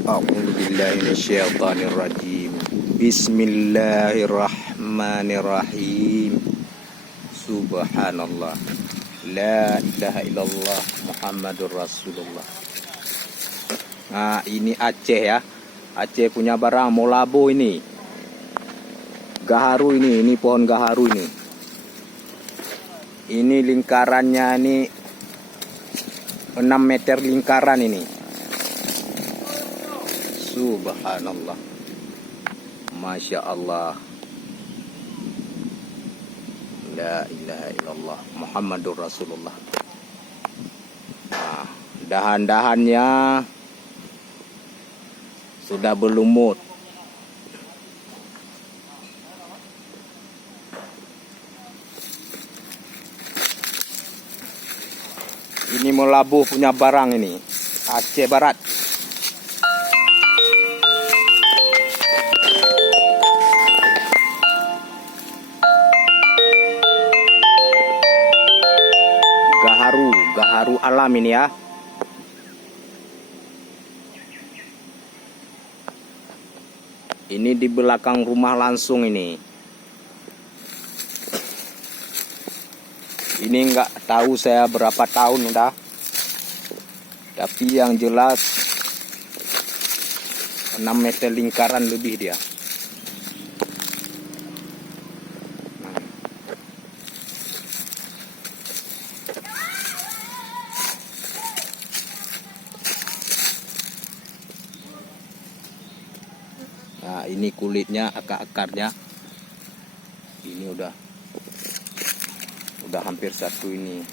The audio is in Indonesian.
A'udzu billahi minasyaitonir rajim. Bismillahirrahmanirrahim. Subhanallah. La ilaha illallah Muhammadur Rasulullah. Nah, ini Aceh ya. Aceh punya barang molabo ini. Gaharu ini pohon gaharu ini. Ini lingkarannya ini 6 meter lingkaran ini. Subhanallah. Masya Allah. La ilaha illallah Muhammadur Rasulullah. Nah, dahan-dahannya sudah berlumut. Ini Melabuh punya barang ini, Aceh Barat. Gaharu alam ini ya. Ini di belakang rumah langsung ini. Ini nggak tahu saya berapa tahun udah. Tapi yang jelas 6 meter lingkaran lebih dia. Nah, ini kulitnya, akar-akarnya. Ini udah hampir satu ini.